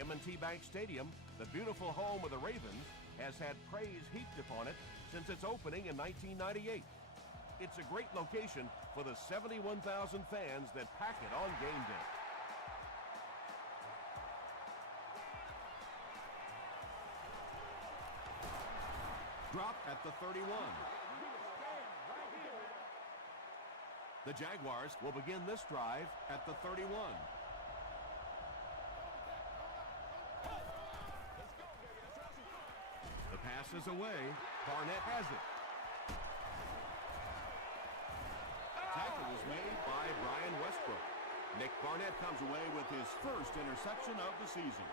M&T Bank Stadium, the beautiful home of the Ravens, has had praise heaped upon it since its opening in 1998. It's a great location for the 71,000 fans that pack it on game day. Drop at the 31. The Jaguars will begin this drive at the 31. The pass is away. Barnett has it. Tackle was made by Brian Westbrook. Nick Barnett comes away with his first interception of the season.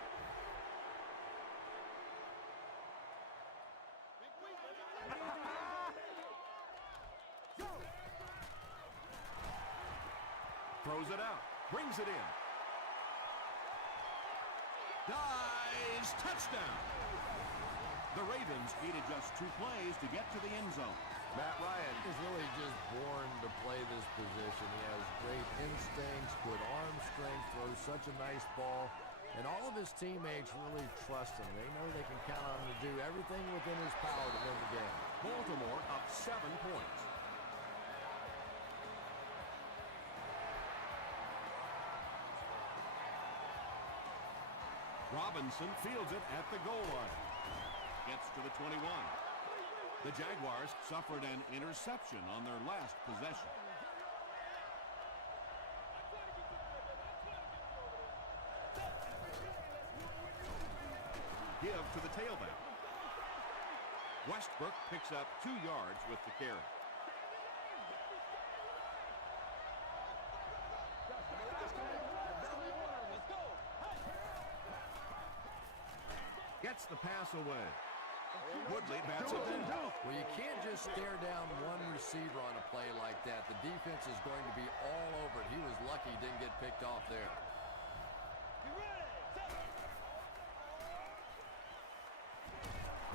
Throws it out, brings it in. Dives, touchdown. The Ravens needed just 2 plays to get to the end zone. Matt Ryan is really just born to play this position. He has great instincts, good arm strength, throws such a nice ball, and all of his teammates really trust him. They know they can count on him to do everything within his power to win the game. Baltimore up 7 points. Robinson fields it at the goal line. Gets to the 21. The Jaguars suffered an interception on their last possession. Give to the tailback. Westbrook picks up 2 yards with the carry. Gets the pass away. Woodley bats it down. Well, you can't just stare down one receiver on a play like that. The defense is going to be all over it. He was lucky he didn't get picked off there.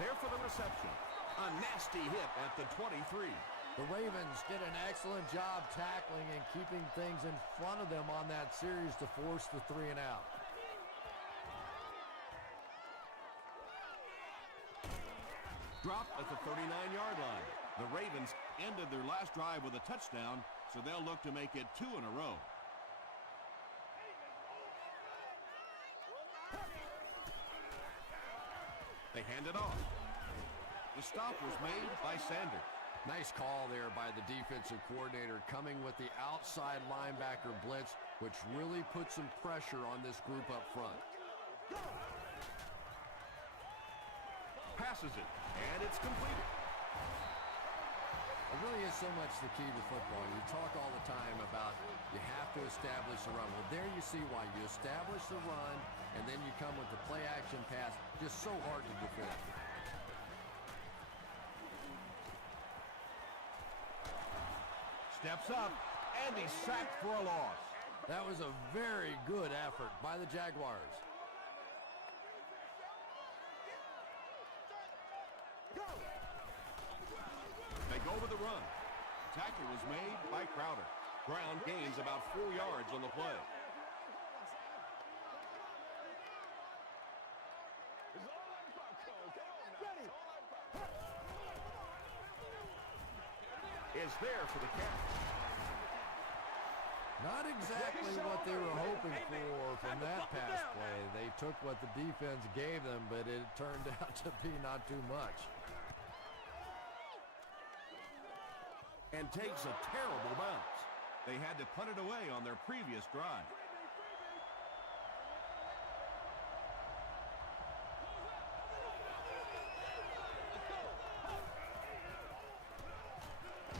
There for the reception. A nasty hit at the 23. The Ravens did an excellent job tackling and keeping things in front of them on that series to force the 3 and out. Drop at the 39-yard line. The Ravens ended their last drive with a touchdown, so they'll look to make it 2 in a row. They hand it off. The stop was made by Sanders. Nice call there by the defensive coordinator, coming with the outside linebacker blitz, which really put some pressure on this group up front. Passes it, and it's completed. It really is so much the key to football. You talk all the time about you have to establish the run. Well, there you see why. You establish the run, and then you come with the play-action pass. Just so hard to defend. Steps up, and he's sacked for a loss. That was a very good effort by the Jaguars. They go with the run. Tackle was made by Crowder. Brown gains about 4 yards on the play. Is there for the catch. Not exactly what they were hoping for from that pass play. They took what the defense gave them, but it turned out to be not too much. And takes a terrible bounce. They had to punt it away on their previous drive.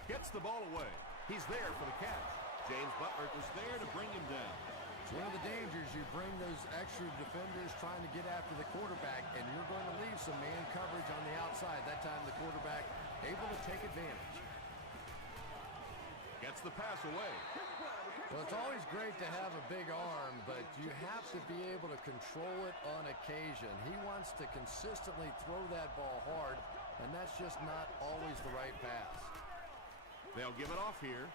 Gets the ball away. He's there for the catch. James Butler was there to bring him down. It's one of the dangers. You bring those extra defenders trying to get after the quarterback, and you're going to leave some man coverage on the outside. That time the quarterback able to take advantage. Gets the pass away. Well, it's always great to have a big arm, but you have to be able to control it on occasion. He wants to consistently throw that ball hard, and that's just not always the right pass. They'll give it off here.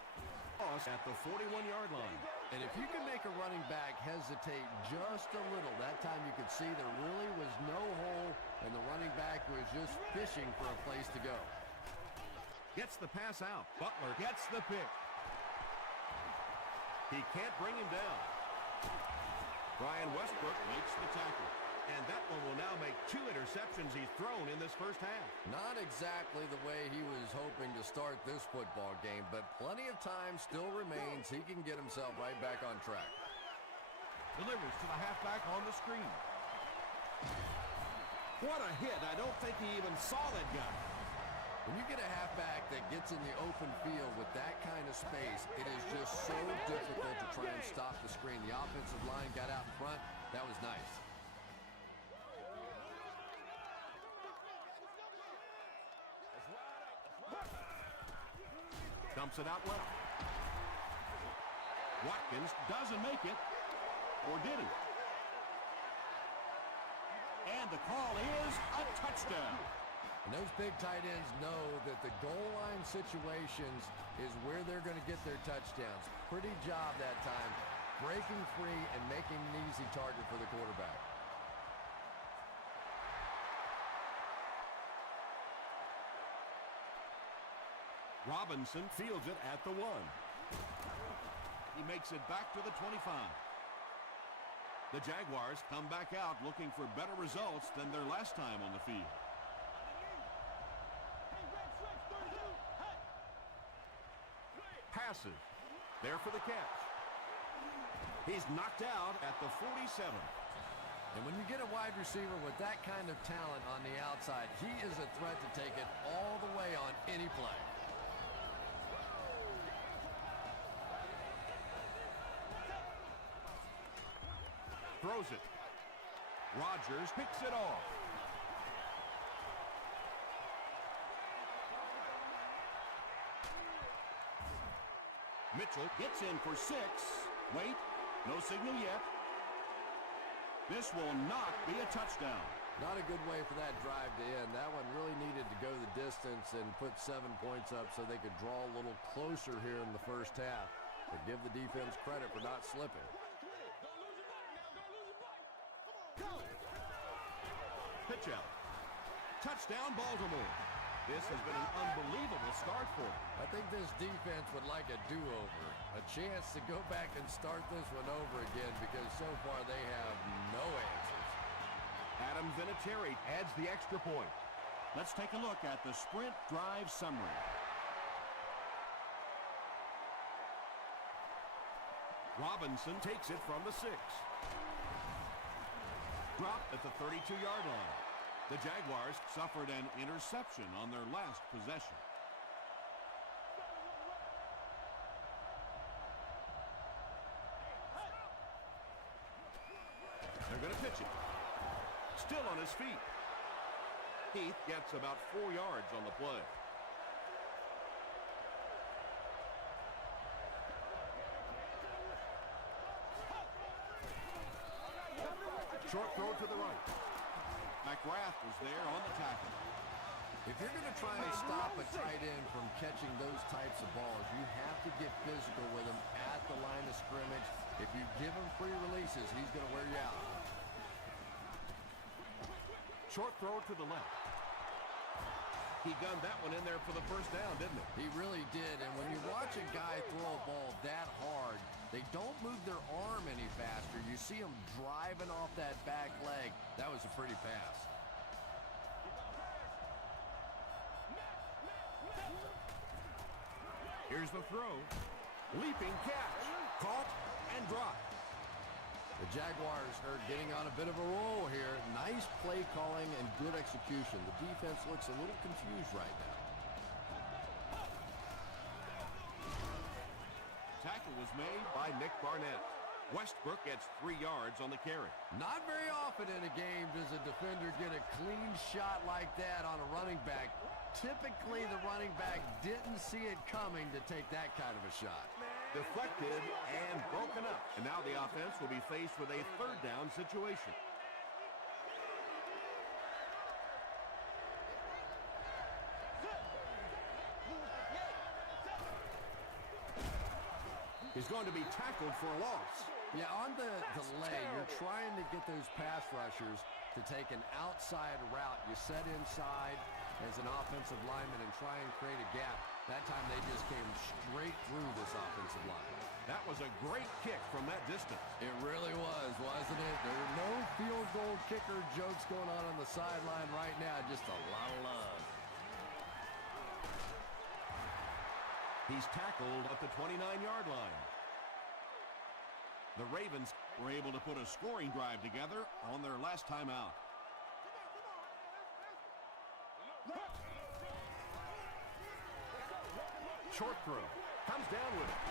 At the 41-yard line. And if you can make a running back hesitate hesitate just a little. That time you could see there really was no hole, and the running back was just fishing for a place to go. Gets the pass out. Butler gets the pick. He can't bring him down. Brian Westbrook makes the tackle. And that one will now make 2 interceptions he's thrown in this first half. Not exactly the way he was hoping to start this football game, but plenty of time still remains. He can get himself right back on track. Delivers to the halfback on the screen. What a hit. I don't think he even saw that guy. When you get a halfback that gets in the open field with that kind of space, it is just so difficult to try and stop the screen. The offensive line got out in front. That was nice. Dumps it out left. Watkins doesn't make it. Or did he? And the call is a touchdown. And those big tight ends know that the goal line situations is where they're going to get their touchdowns. Pretty job that time, breaking free and making an easy target for the quarterback. Robinson fields it at the 1. He makes it back to the 25. The Jaguars come back out looking for better results than their last time on the field. Passes. There for the catch. He's knocked out at the 47. And when you get a wide receiver with that kind of talent on the outside, he is a threat to take it all the way on any play. Throws it. Rodgers picks it off. Mitchell gets in for 6. Wait, no signal yet. This will not be a touchdown. Not a good way for that drive to end. That one really needed to go the distance and put 7 points up so they could draw a little closer here in the first half. But give the defense credit for not slipping. Pitch out. Touchdown, Baltimore. This has been an unbelievable start for them. I think this defense would like a do-over. A chance to go back and start this one over again because so far they have no answers. Adam Vinatieri adds the extra point. Let's take a look at the sprint drive summary. Robinson takes it from the 6. Dropped at the 32-yard line. The Jaguars suffered an interception on their last possession. They're going to pitch it. Still on his feet. Heath gets about 4 yards on the play. Short throw to the right. McGrath was there on the tackle. If you're going to try and stop a tight end from catching those types of balls, you have to get physical with him at the line of scrimmage. If you give him free releases, he's going to wear you out. Short throw to the left. He gunned that one in there for the first down, didn't he? He really did, and when you watch a guy throw a ball that hard, they don't move their arm any faster. You see him driving off that back leg. That was a pretty pass. Here's the throw. Leaping catch. Caught and dropped. The Jaguars are getting on a bit of a roll here. Nice play calling and good execution. The defense looks a little confused right now. Tackle was made by Nick Barnett. Westbrook gets 3 yards on the carry. Not very often in a game does a defender get a clean shot like that on a running back. Typically, the running back didn't see it coming to take that kind of a shot. Deflected and broken up. And now the offense will be faced with a 3rd down situation. He's going to be tackled for a loss. Yeah, on the delay, you're trying to get those pass rushers to take an outside route. You set inside as an offensive lineman and try and create a gap. That time they just came straight through this offensive line. That was a great kick from that distance. It really was, wasn't it? There are no field goal kicker jokes going on the sideline right now. Just a lot of love. He's tackled at the 29-yard line. The Ravens Were able to put a scoring drive together on their last time out. short throw. Comes down with it.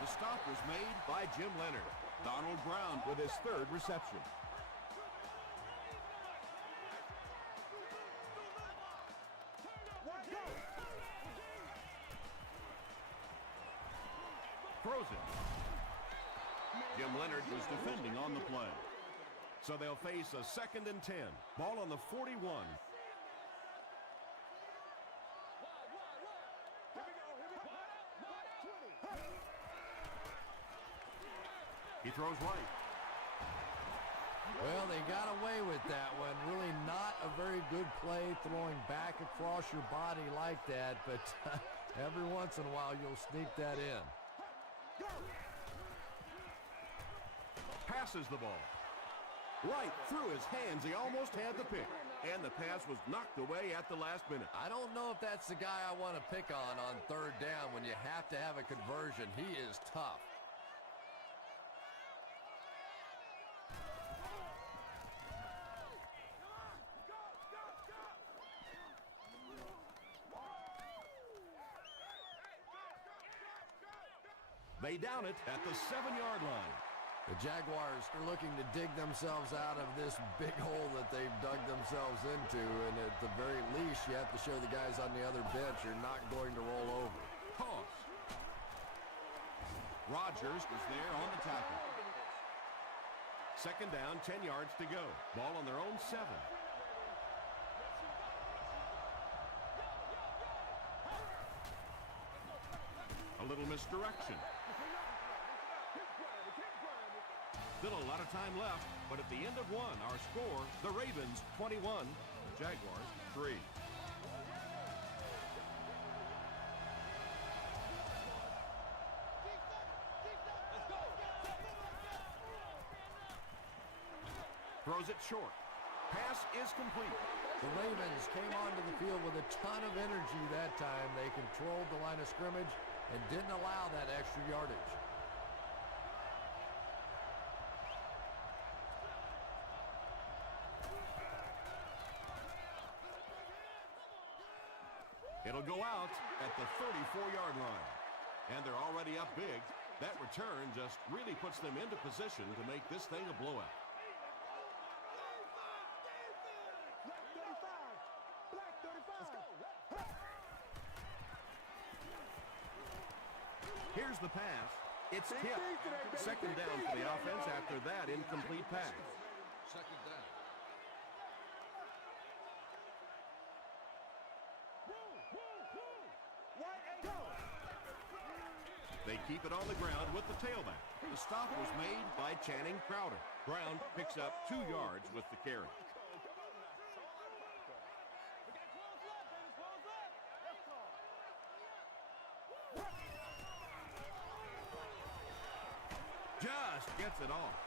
The stop was made By Jim Leonard. Donald Brown With his third reception. Throws it. Jim Leonard was defending on the play. So they'll face a 2nd and 10. Ball on the 41. He throws right. Well, they got away with that one. Really not a very good play throwing back across your body like that, but every once in a while you'll sneak that in. Passes the ball. Right through his hands. He almost had the pick. And the pass was knocked away at the last minute. I don't know if that's the guy I want to pick on 3rd down when you have to have a conversion. He is tough. They down it at the 7-yard line. The Jaguars are looking to dig themselves out of this big hole that they've dug themselves into, and at the very least, you have to show the guys on the other bench you're not going to roll over. Toss. Rodgers was there on the tackle. 2nd down, 10 yards to go. Ball on their own 7. A little misdirection. Still a lot of time left, but at the end of 1, our score, the Ravens 21, the Jaguars 3. Throws it short. Pass is complete. The Ravens came onto the field with a ton of energy that time. They controlled the line of scrimmage and didn't allow that extra yardage. It'll go out at the 34-yard line. And they're already up big. That return just really puts them into position to make this thing a blowout. Here's the pass. It's tipped. 2nd down for the offense after that incomplete pass. 2nd down. They keep it on the ground with the tailback. The stop was made By Channing Crowder. Brown picks up 2 yards with the carry. Just gets it off.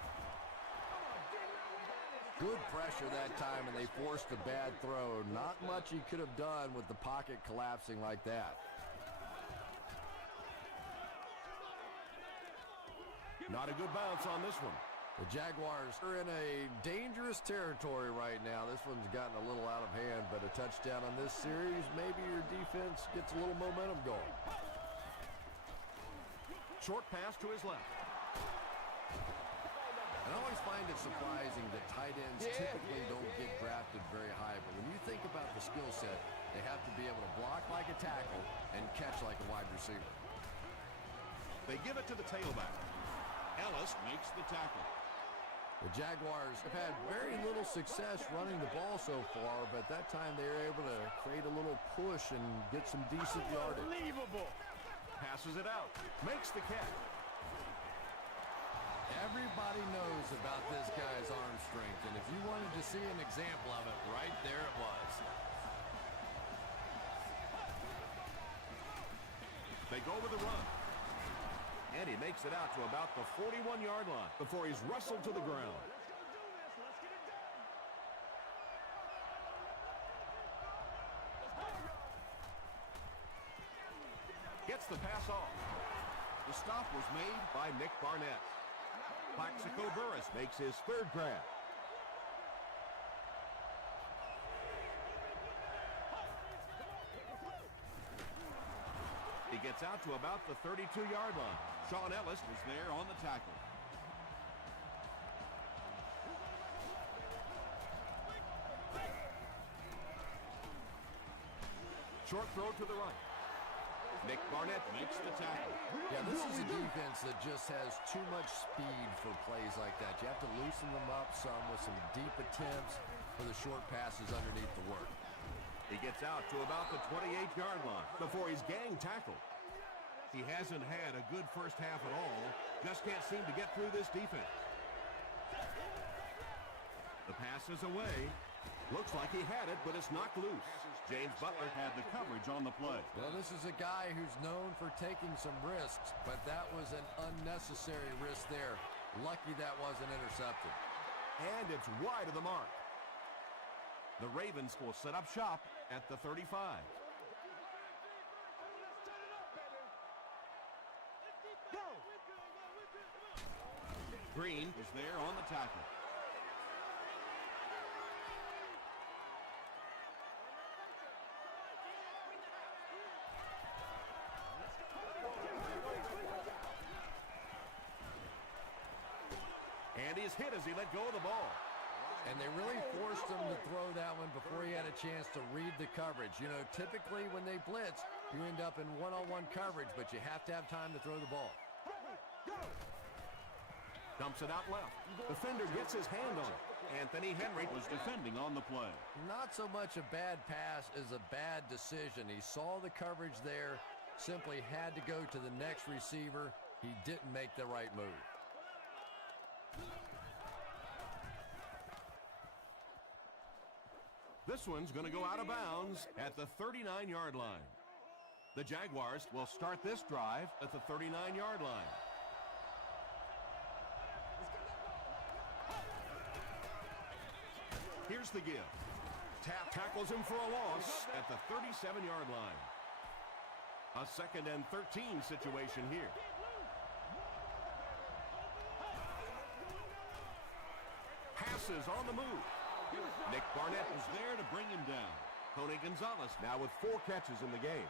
Good pressure that time, and they forced a bad throw. Not much he could have done with the pocket collapsing like that. Not a good bounce on this one. The Jaguars are in a dangerous territory right now. This one's gotten a little out of hand, but a touchdown on this series, maybe your defense gets a little momentum going. Short pass to his left. I always find it surprising that tight ends typically don't get drafted very high, but when you think about the skill set, they have to be able to block like a tackle and catch like a wide receiver. They give it to the tailback. Ellis makes the tackle. The Jaguars have had very little success running the ball so far, but that time they were able to create a little push and get some decent yardage. Unbelievable. Passes it out. Makes the catch. Everybody knows about this guy's arm strength, and if you wanted to see an example of it, right there it was. They go with the run. And he makes it out to about the 41-yard line before he's wrestled to the ground. Gets the pass off. The stop was made by Nick Barnett. Plaxico Burress makes his third grab. He gets out to about the 32-yard line. Sean Ellis was there on the tackle. Short throw to the right. Nick Barnett makes the tackle. Yeah, this is a defense that just has too much speed for plays like that. You have to loosen them up some with some deep attempts for the short passes underneath the work. He gets out to about the 28-yard line before he's gang tackled. He hasn't had a good first half at all. Just can't seem to get through this defense. The pass is away. Looks like he had it, but it's knocked loose. James Butler had the coverage on the play. Well, this is a guy who's known for taking some risks, but that was an unnecessary risk there. Lucky that wasn't intercepted. And it's wide of the mark. The Ravens will set up shop at the 35. Green is there on the tackle. And he's hit as he let go of the ball. And they really forced him to throw that one before he had a chance to read the coverage. You know, typically when they blitz, you end up in one-on-one coverage, but you have to have time to throw the ball. Dumps it out left. Defender gets his hand on it. Anthony Henry was defending on the play. Not so much a bad pass as a bad decision. He saw the coverage there, simply had to go to the next receiver. He didn't make the right move. This one's going to go out of bounds at the 39-yard line. The Jaguars will start this drive at the 39-yard line. Here's the give. Tackles him for a loss at the 37-yard line. A 2nd and 13 situation here. Passes on the move. Nick Barnett was there to bring him down. Tony Gonzalez now with 4 catches in the game.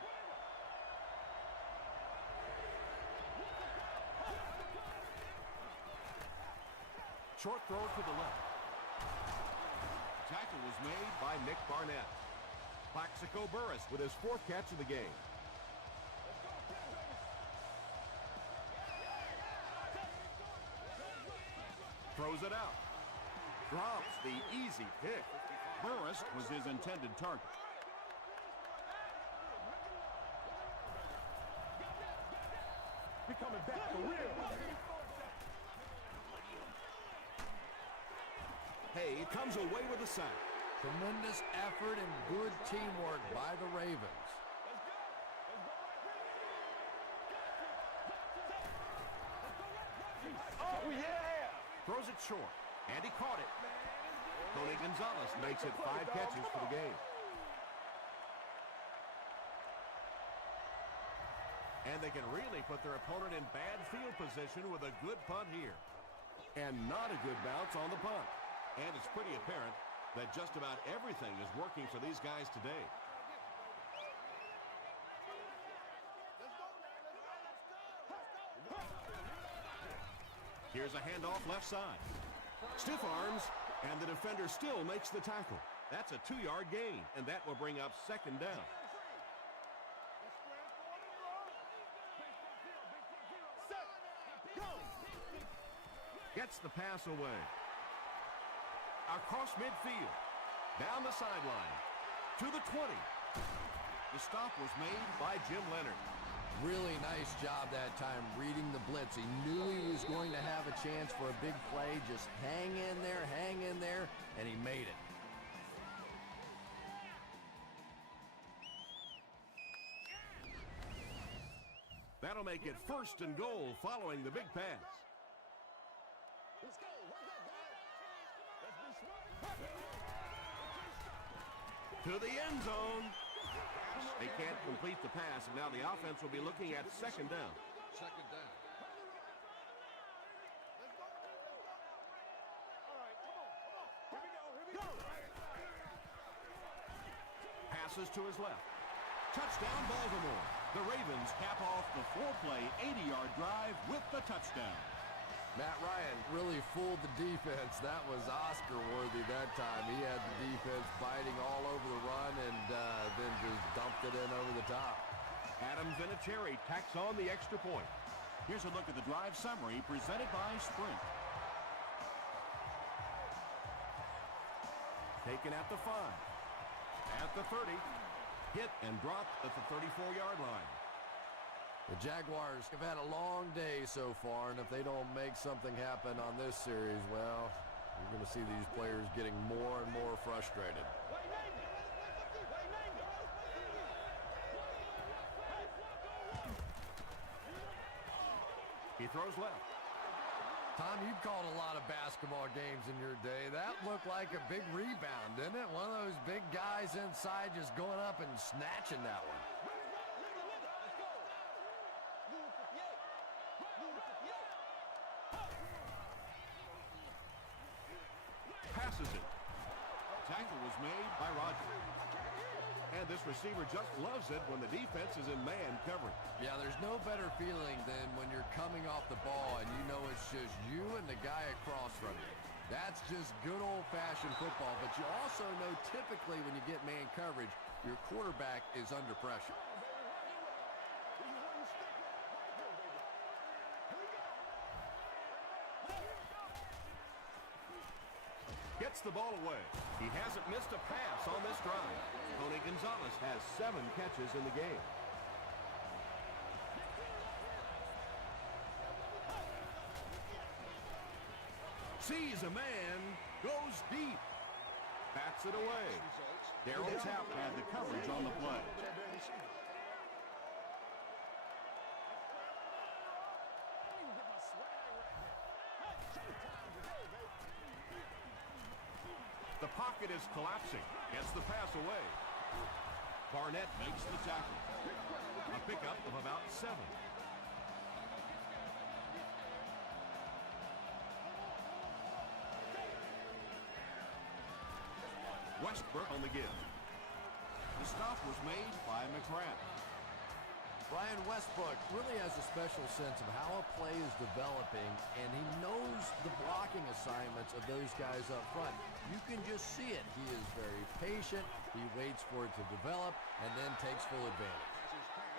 Short throw to the left. Tackle was made by Nick Barnett. Plaxico Burress with his 4th catch of the game. Throws it out. Drops the easy pick. Burress was his intended target. You're coming back for real. Hay comes away with a sack. Tremendous effort and good teamwork by the Ravens. Oh, yeah! Throws it short, and he caught it. Tony Gonzalez makes it 5 catches for the game. And they can really put their opponent in bad field position with a good punt here. And not a good bounce on the punt. And it's pretty apparent that just about everything is working for these guys today. Here's a handoff left side. Stiff arms, and the defender still makes the tackle. That's a 2-yard gain, and that will bring up 2nd down. Gets the pass away. Across midfield. Down the sideline. To the 20. The stop was made by Jim Leonard. Really nice job that time reading the blitz. He knew he was going to have a chance for a big play. Just hang in there, and he made it. That'll make it 1st and goal following the big pass. To the end zone. They can't complete the pass, and now the offense will be looking at 2nd down. Second down. Passes to his left. Touchdown, Baltimore. The Ravens cap off the 4-play, 80-yard drive with the touchdown. Matt Ryan really fooled the defense. That was Oscar-worthy that time. He had the defense biting all over the run and then just dumped it in over the top. Adam Vinatieri tacks on the extra point. Here's a look at the drive summary presented by Sprint. Taken at the 5. At the 30. Hit and dropped at the 34-yard line. The Jaguars have had a long day so far, and if they don't make something happen on this series, well, you're going to see these players getting more and more frustrated. He throws left. Tom, you've called a lot of basketball games in your day. That looked like a big rebound, didn't it? One of those big guys inside just going up and snatching that one. Passes it. Tackle was made by Rodgers. And this receiver just loves it when the defense is in man coverage. Yeah, there's no better feeling than when you're coming off the ball and you know it's just you and the guy across from you. That's just good old-fashioned football, but you also know typically when you get man coverage, your quarterback is under pressure. Gets the ball away. He hasn't missed a pass on this drive. Tony Gonzalez has 7 catches in the game. Sees a man, goes deep. Bats it away. Darryl Tapp Had the coverage on the play. The pocket is collapsing. Gets the pass away. Barnett makes the tackle. A pickup of about 7. Westbrook on the give. The stop was made by McCrath. Brian Westbrook really has a special sense of how a play is developing, and he knows the blocking assignments of those guys up front. You can just see it. He is very patient. He waits for it to develop and then takes full advantage.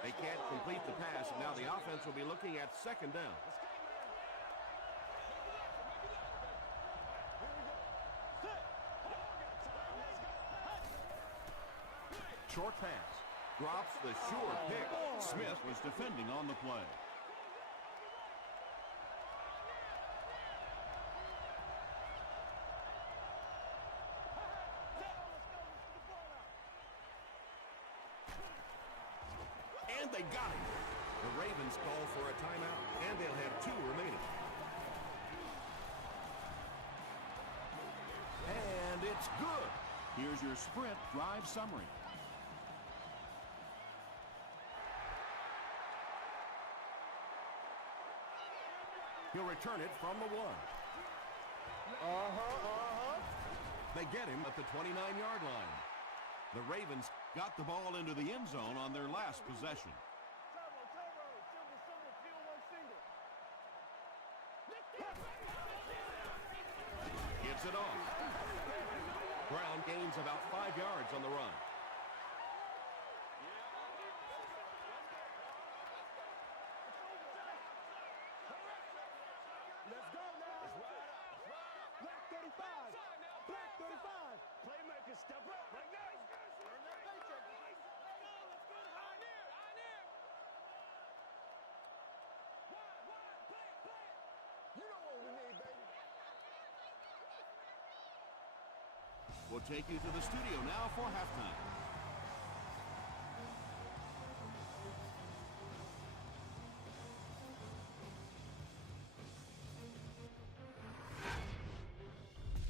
They can't complete the pass, and now the offense will be looking at 2nd down. Short pass. Drops the sure pick. Smith was defending on the play. And they got him. The Ravens call for a timeout, and they'll have 2 remaining. And it's good. Here's your Sprint drive summary. He'll return it from the 1. They get him at the 29-yard line. The Ravens got the ball into the end zone on their last possession. Gives it off. Brown gains about 5 yards on the run. Let's go now. Black 35. Black 35. Playmakers step up like that. Earn that paycheck. Let's go. We'll take you to the studio now for halftime.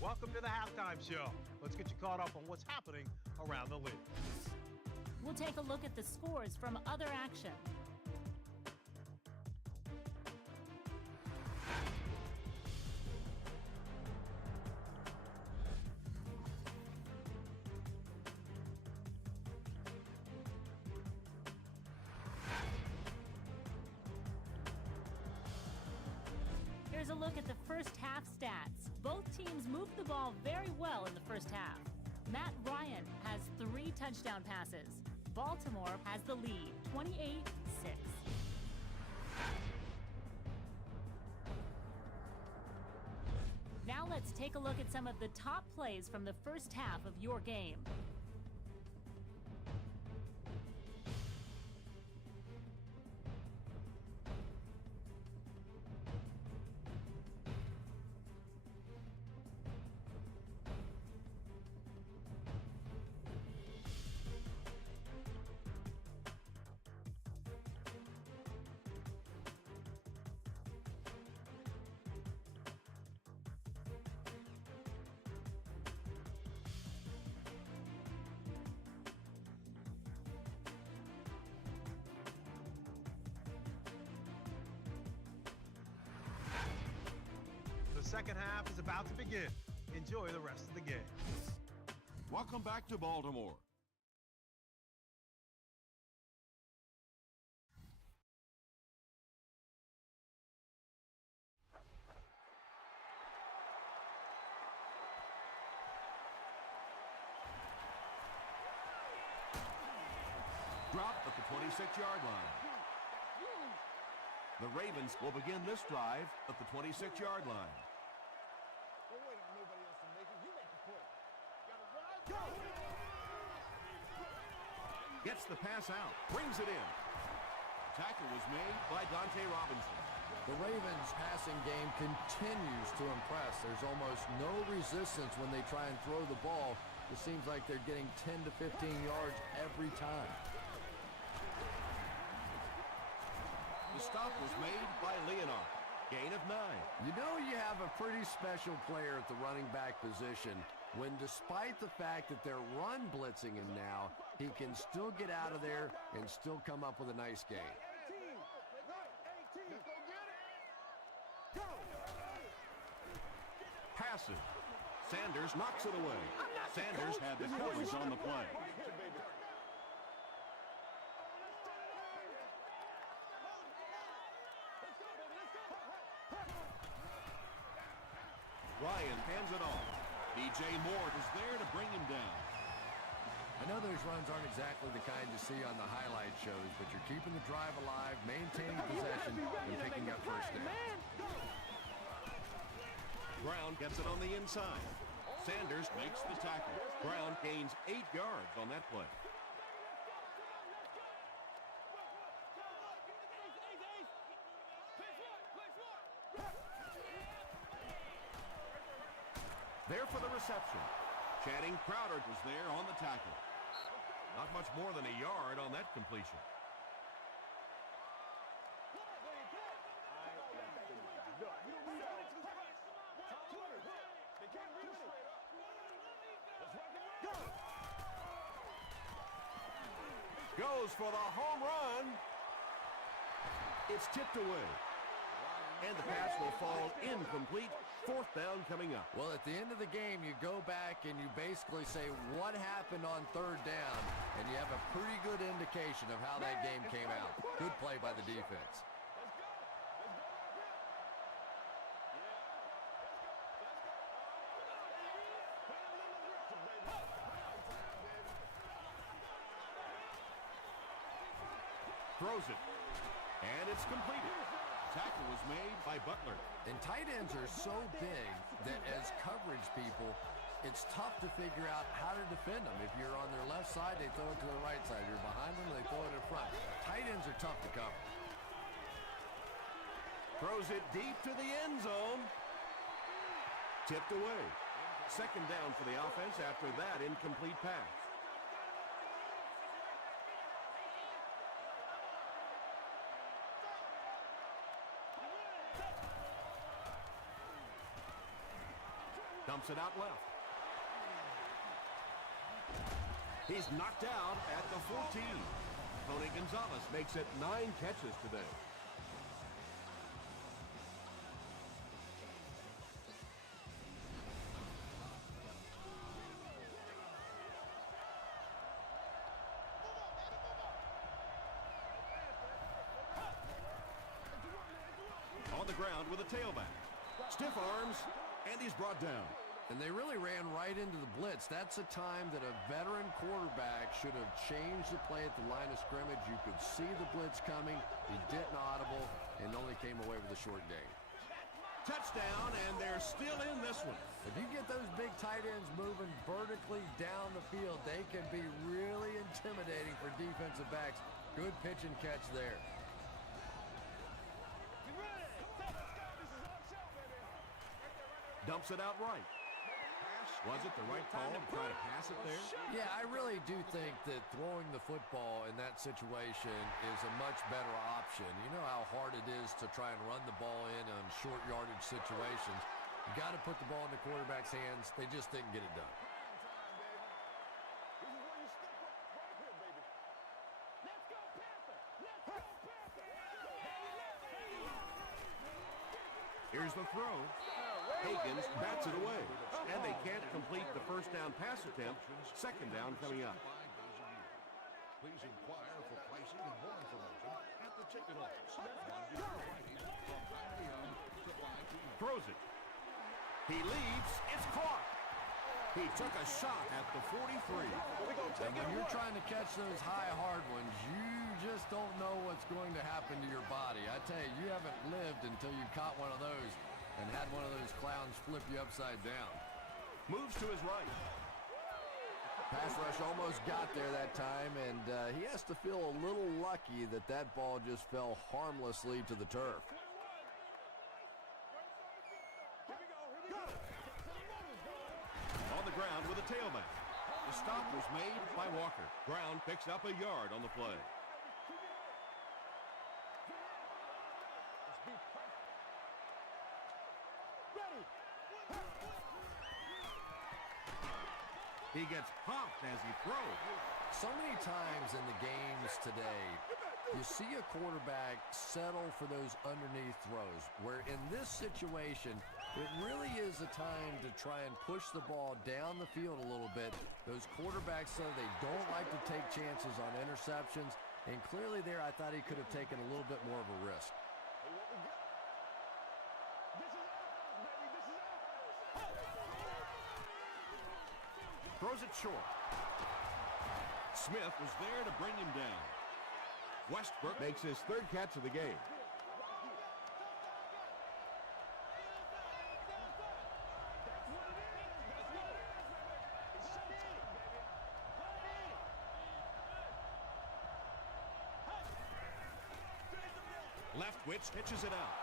Welcome to the halftime show. Let's get you caught up on what's happening around the league. We'll take a look at the scores from other action. Here's a look at the first half stats. Both teams moved the ball very well in the first half. Matt Ryan has 3 touchdown passes. Baltimore has the lead, 28-6. Now let's take a look at some of the top plays from the first half of your game. The second half is about to begin. Enjoy the rest of the game. Welcome back to Baltimore. Drop at the 26-yard line. The Ravens will begin this drive at the 26-yard line. Don't wait on nobody else to make it. You make the play. Got it right. Go! Gets the pass out. Brings it in. Tackle was made by Dante Robinson. The Ravens' passing game continues to impress. There's almost no resistance when they try and throw the ball. It seems like they're getting 10 to 15 yards every time. The stop was made by Leonard. Gain of 9. You know you have a pretty special player at the running back position when, despite the fact that they're run blitzing him now, he can still get out of there and still come up with a nice gain. 18. Let's go get it. Go! Passes. Sanders knocks it away. Sanders had the coverage on the play. Ryan hands it off. DJ Moore is there to bring him down. I know those runs aren't exactly the kind you see on the highlight shows, but you're keeping the drive alive, maintaining possession, and picking up first down. Brown gets it on the inside. Sanders makes the tackle. Brown gains 8 yards on that play. There for the reception. Channing Crowder was there on the tackle. Not much more than a yard on that completion. Goes for the home run. It's tipped away. And the pass will fall incomplete. 4th down coming up. Well, at the end of the game, you go back and you basically say what happened on 3rd down, and you have a pretty good indication of how that game came out. Good play by the defense. Throws it. And it's completed. Tackle was made by Butler. And tight ends are so big that as coverage people, it's tough to figure out how to defend them. If you're on their left side, they throw it to the right side. You're behind them, they throw it in front. Tight ends are tough to cover. Throws it deep to the end zone. Tipped away. Second down for the offense after that incomplete pass. Dumps it out left. He's knocked out at the 14. Tony Gonzalez makes it 9 catches today. On the ground with a tailback. Stiff arms, and he's brought down. And they really ran right into the blitz. That's a time that a veteran quarterback should have changed the play at the line of scrimmage. You could see the blitz coming. He didn't audible and only came away with a short gain. Touchdown, and they're still in this one. If you get those big tight ends moving vertically down the field, they can be really intimidating for defensive backs. Good pitch and catch there. Dumps it out right. Was it the right call to try to pass it there? Yeah, I really do think that throwing the football in that situation is a much better option. You know how hard it is to try and run the ball in on short yardage situations. You got to put the ball in the quarterback's hands. They just didn't get it done. Here's the throw. Higgins bats it away, and they can't complete the first down pass attempt. Second down coming up. Please inquire for pricing and more information at the ticket office. Throws it. He leads. It's caught. He took a shot at the 43. And when you're trying to catch those high, hard ones, you just don't know what's going to happen to your body. I tell you, you haven't lived until you caught one of those and had one of those clowns flip you upside down. Moves to his right. Pass rush almost got there that time, and he has to feel a little lucky that that ball just fell harmlessly to the turf. On the ground with a tailback. The stop was made by Walker. Brown picks up a yard on the play. He gets popped as he throws. So many times in the games today, you see a quarterback settle for those underneath throws, where in this situation, it really is a time to try and push the ball down the field a little bit. Those quarterbacks, though, they don't like to take chances on interceptions, and clearly there I thought he could have taken a little bit more of a risk. Throws it short. Smith was there to bring him down. Westbrook makes his third catch of the game. Leftwich pitches it out.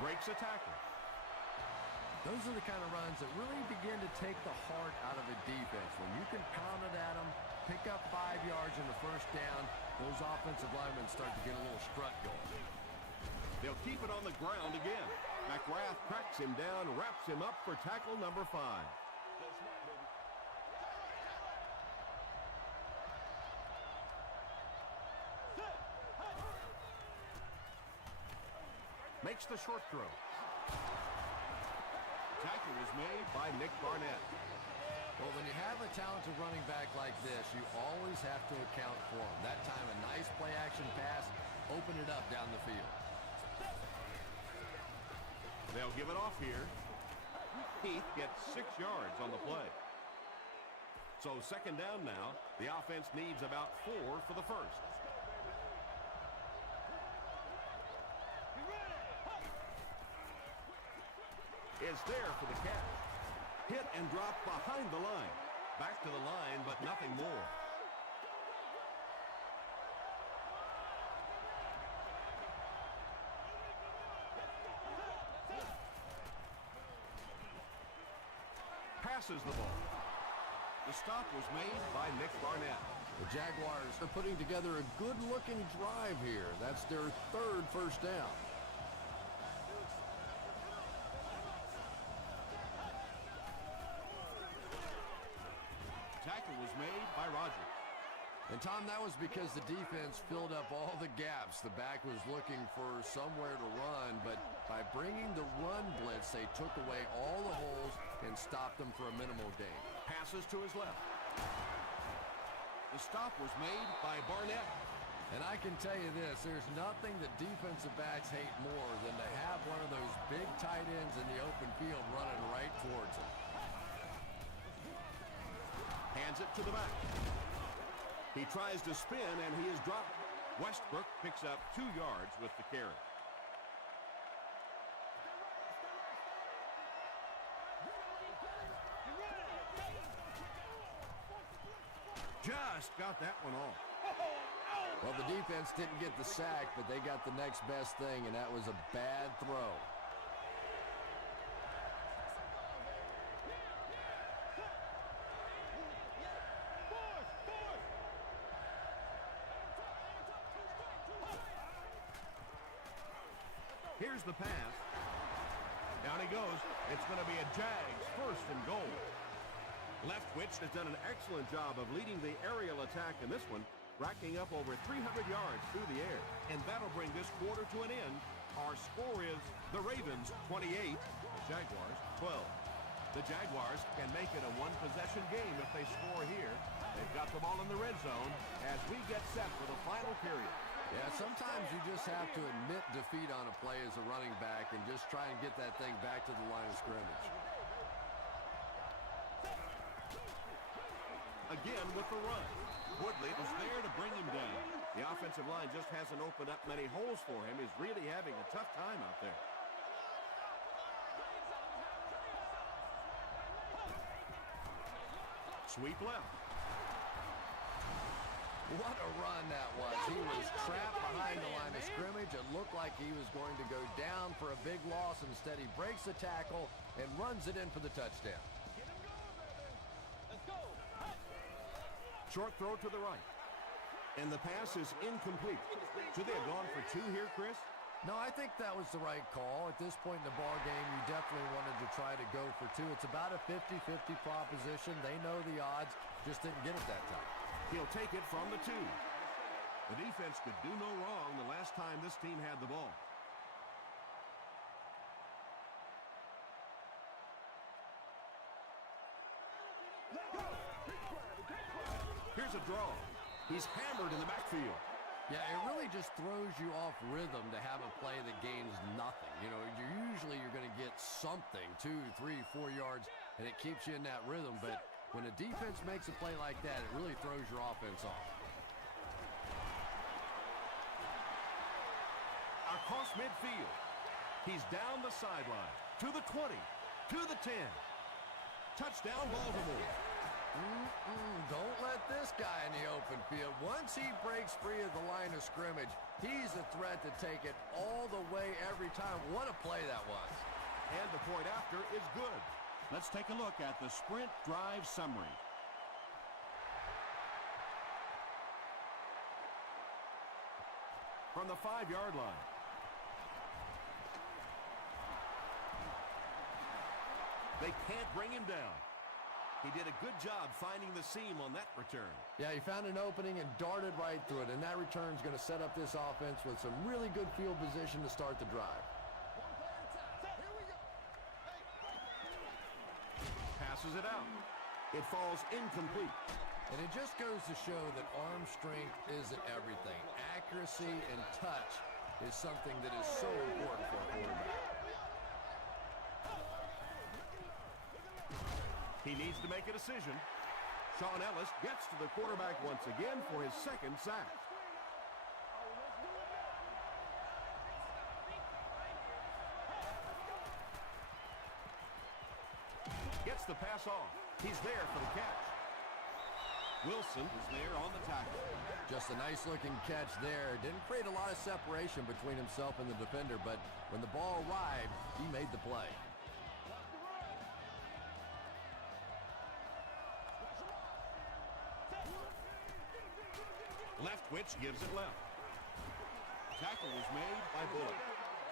Breaks a tackle. Those are the kind of runs that really begin to take the heart out of a defense. When you can pound it at them, pick up 5 yards in the first down, those offensive linemen start to get a little strut going. They'll keep it on the ground again. McGrath cracks him down, wraps him up for tackle number 5. Makes the short throw. Tackle was made by Nick Barnett. Well, when you have a talented running back like this, you always have to account for him. That time, a nice play-action pass, open it up down the field. They'll give it off here. Heath gets 6 yards on the play. So second down now. The offense needs about 4 for the first. Is there for the catch. Hit and drop behind the line. Back to the line, but nothing more. passes the ball. The stop was made by Nick Barnett. The Jaguars are putting together a good-looking drive here. That's their third first down. Tackle was made by Rogers. And, Tom, that was because the defense filled up all the gaps. The back was looking for somewhere to run, but by bringing the run blitz, they took away all the holes and stopped them for a minimal gain. Passes to his left. The stop was made by Barnett. And I can tell you this, there's nothing that defensive backs hate more than to have one of those big tight ends in the open field running right towards them. Hands it to the back. He tries to spin, and he is dropped. Westbrook picks up 2 yards with the carry. Just got that one off. Well, the defense didn't get the sack, but they got the next best thing, and that was a bad throw. Here's the pass. Down he goes. It's going to be a Jags first and goal. Leftwich has done an excellent job of leading the aerial attack in this one, racking up over 300 yards through the air. And that'll bring this quarter to an end. Our score is the Ravens 28, the Jaguars 12. The Jaguars can make it a one-possession game if they score here. They've got the ball in the red zone as we get set for the final period. Yeah, sometimes you just have to admit defeat on a play as a running back and just try and get that thing back to the line of scrimmage. Again with the run. Woodley was there to bring him down. The offensive line just hasn't opened up many holes for him. He's really having a tough time out there. Sweep left. What a run that was. He was trapped behind the line of scrimmage. It looked like he was going to go down for a big loss. Instead, he breaks the tackle and runs it in for the touchdown. Short throw to the right. And the pass is incomplete. Should they have gone for 2 here, Chris? No, I think that was the right call. At this point in the ball game, you definitely wanted to try to go for 2. It's about a 50-50 proposition. They know the odds, just didn't get it that time. He'll take it from the 2. The defense could do no wrong the last time this team had the ball. Here's a draw. He's hammered in the backfield. Yeah, it really just throws you off rhythm to have a play that gains nothing. You know, you're going to get something, 2, 3, 4 yards, and it keeps you in that rhythm. But when a defense makes a play like that, it really throws your offense off. Across midfield. He's down the sideline. To the 20. To the 10. Touchdown, Baltimore. Don't let this guy in the open field. Once he breaks free of the line of scrimmage, he's a threat to take it all the way every time. What a play that was. And the point after is good. Let's take a look at the sprint drive summary. From the 5-yard line. They can't bring him down. He did a good job finding the seam on that return. Yeah, he found an opening and darted right through it, and that return is going to set up this offense with some really good field position to start the drive. Passes it out. It falls incomplete. And it just goes to show that arm strength isn't everything. Accuracy and touch is something that is so important for a quarterback. He needs to make a decision. Sean Ellis gets to the quarterback once again for his 2nd sack. Gets the pass off. He's there for the catch. Wilson is there on the tackle. Just a nice-looking catch there. Didn't create a lot of separation between himself and the defender, but when the ball arrived, he made the play. Twitch gives it left. Tackle was made by Bullock.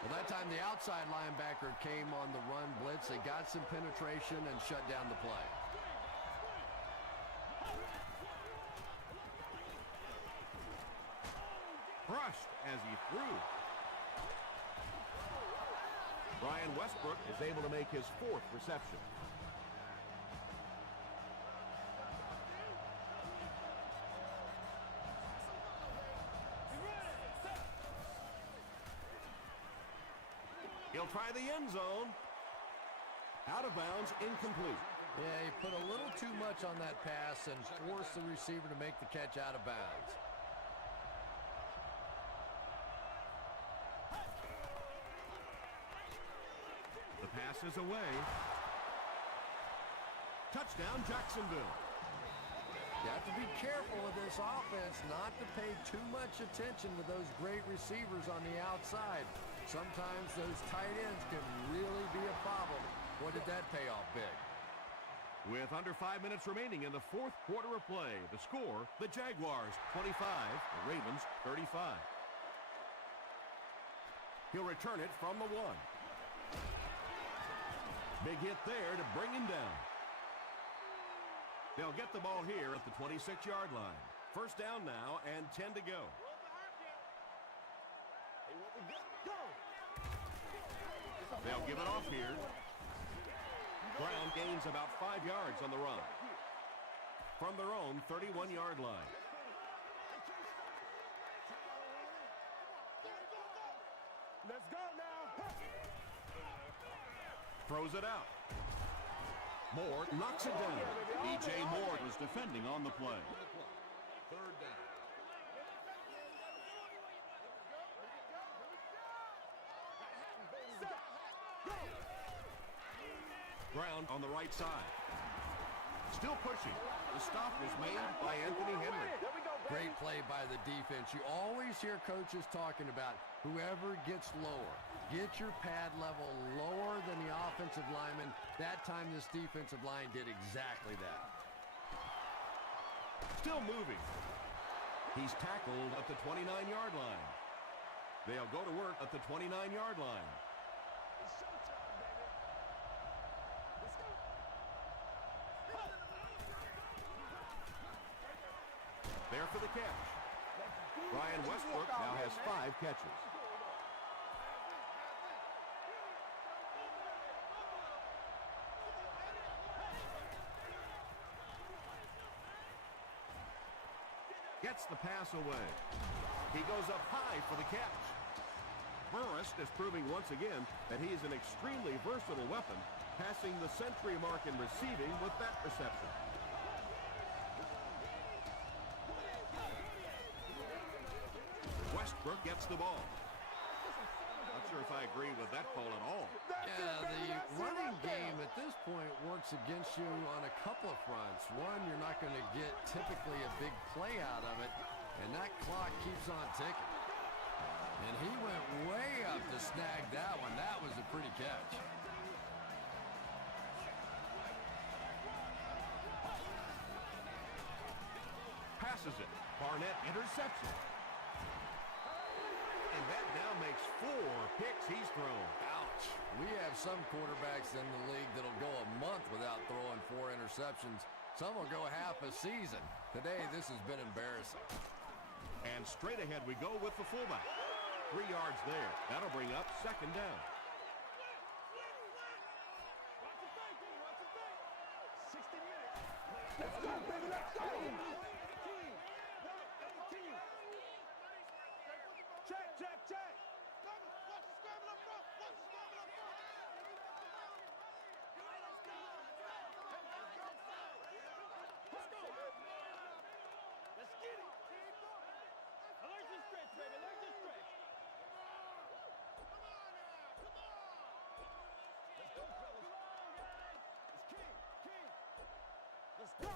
Well, that time the outside linebacker came on the run blitz. They got some penetration and shut down the play. Crushed as he threw. Brian Westbrook is able to make his 4th reception. He'll try the end zone. Out of bounds, incomplete. Yeah, he put a little too much on that pass and forced the receiver to make the catch out of bounds. The pass is away. Touchdown, Jacksonville. You have to be careful with this offense not to pay too much attention to those great receivers on the outside. Sometimes those tight ends can really be a problem. Boy, did that pay off big. With under 5 minutes remaining in the 4th quarter of play, the score, the Jaguars 25, the Ravens 35. He'll return it from the 1. Big hit there to bring him down. They'll get the ball here at the 26-yard line. First down now and 10 to go. They'll give it off here. Brown gains about 5 yards on the run. From their own 31-yard line. Let's go now. Throws it out. Moore knocks it down. E.J. Moore was defending on the play. 3rd down. Brown on the right side. Still pushing. The stop was made by Anthony Henry. Great play by the defense. You always hear coaches talking about whoever gets lower. Get your pad level lower than the offensive lineman. That time this defensive line did exactly that. Still moving. He's tackled at the 29-yard line. They'll go to work at the 29-yard line. There for the catch. Brian Westbrook now has 5 catches. Gets the pass away. He goes up high for the catch. Burris is proving once again that he is an extremely versatile weapon, passing the century mark in receiving with that reception. Westbrook gets the ball. Not sure if I agree with that call at all. Yeah, the running game at this point works against you on a couple of fronts. One, you're not going to get typically a big play out of it, and that clock keeps on ticking. And he went way up to snag that one. That was a pretty catch. Passes it. Barnett intercepts it. And that now makes 4 picks he's thrown. Ouch. We have some quarterbacks in the league that'll go a month without throwing 4 interceptions. Some will go half a season. Today, this has been embarrassing. And straight ahead we go with the fullback. 3 yards there. That'll bring up 2nd down. Let's go, baby, let's go. Check, check, check. Let's get it. Learn to stretch, baby. Learn to stretch. Let's go, fellas. It's King. Let's go.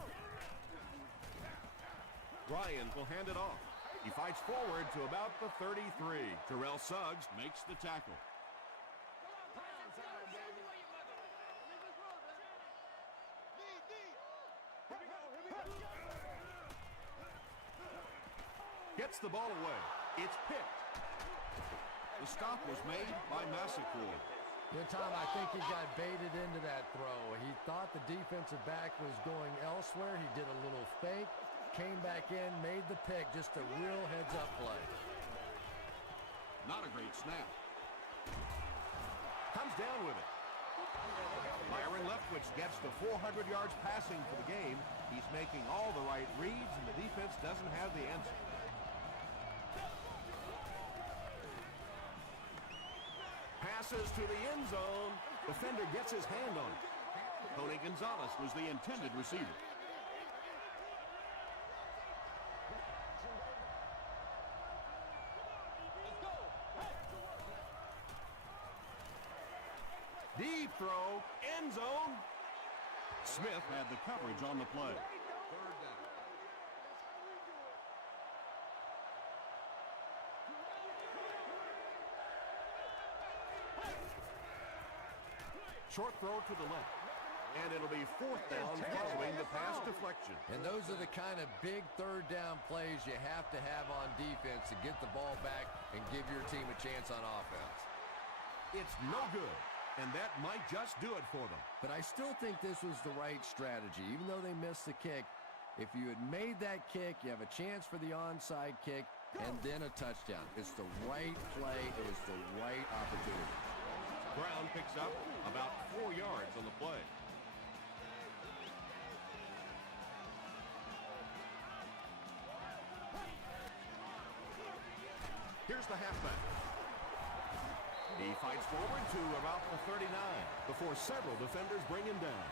Ryan will hand it off. He fights forward to about the 33. Terrell Suggs makes the tackle. Gets the ball away. It's picked. The stop was made by Massaquoi. Good time. I think he got baited into that throw. He thought the defensive back was going elsewhere. He did a little fake, came back in, made the pick. Just a real heads-up play. Not a great snap. Comes down with it. Myron Leftwich gets to 400 yards passing for the game. He's making all the right reads, and the defense doesn't have the answer. Passes to the end zone. Defender gets his hand on it. Tony Gonzalez was the intended receiver. Deep throw, end zone. Smith had the coverage on the play. Third down. Short throw to the left. And it'll be fourth down following the pass deflection. And those are the kind of big third down plays you have to have on defense to get the ball back and give your team a chance on offense. It's no good, and that might just do it for them. But I still think this was the right strategy. Even though they missed the kick, if you had made that kick, you have a chance for the onside kick and then a touchdown. It's the right play. It was the right opportunity. Brown picks up about 4 yards on the play. Here's the halfback. He fights forward to about the 39 before several defenders bring him down.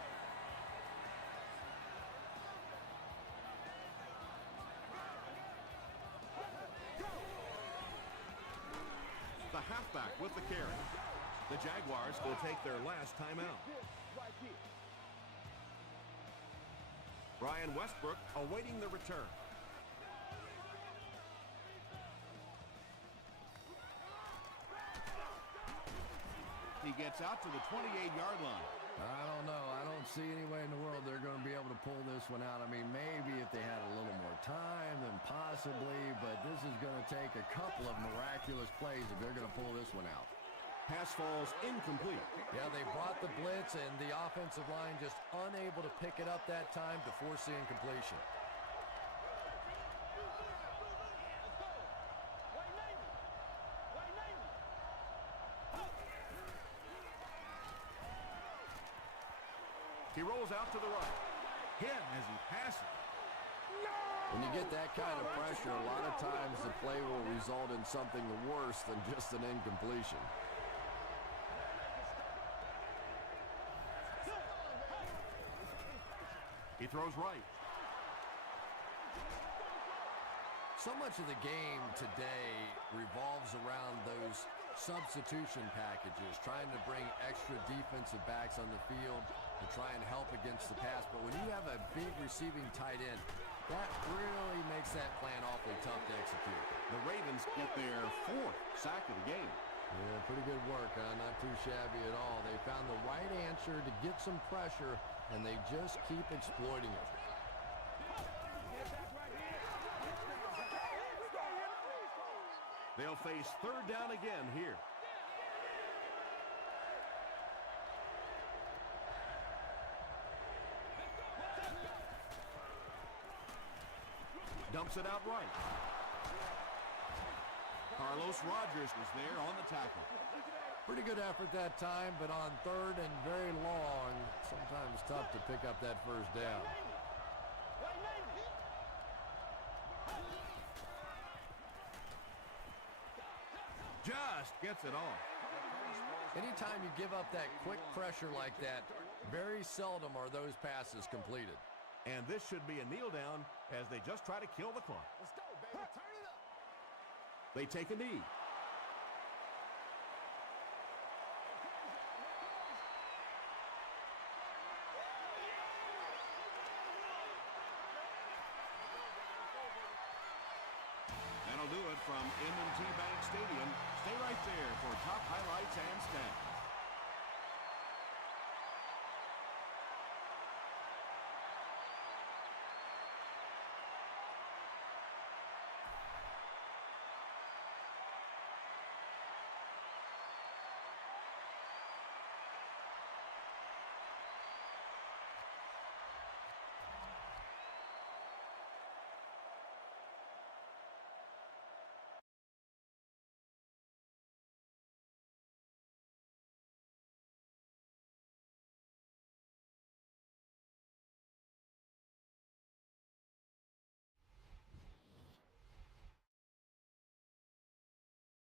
The halfback with the carry. The Jaguars will take their last timeout. Brian Westbrook awaiting the return. He gets out to the 28-yard line. I don't know. I don't see any way in the world they're going to be able to pull this one out. I mean, maybe if they had a little more time, then possibly, but this is going to take a couple of miraculous plays if they're going to pull this one out. Pass falls incomplete. Yeah, they brought the blitz, and the offensive line just unable to pick it up that time to force the incompletion. He rolls out to the right. Hit as he passes. When you get that kind of pressure, a lot of times the play will result in something worse than just an incompletion. He throws right. So much of the game today revolves around those substitution packages, trying to bring extra defensive backs on the field to try and help against the pass. But when you have a big receiving tight end, that really makes that plan awfully tough to execute. The Ravens get their 4th sack of the game. Yeah, pretty good work, huh? Not too shabby at all. They found the right answer to get some pressure, and they just keep exploiting it. They'll face third down again here. Dumps it out right. Carlos Rogers was there on the tackle. Pretty good effort that time, but on third and very long, sometimes tough to pick up that first down. Just gets it off. Anytime you give up that quick pressure like that, very seldom are those passes completed. And this should be a kneel down as they just try to kill the clock. Let's go, baby. Turn it up. They take a knee. That'll do it from M&T Bank Stadium. Stay right there for top highlights and stats.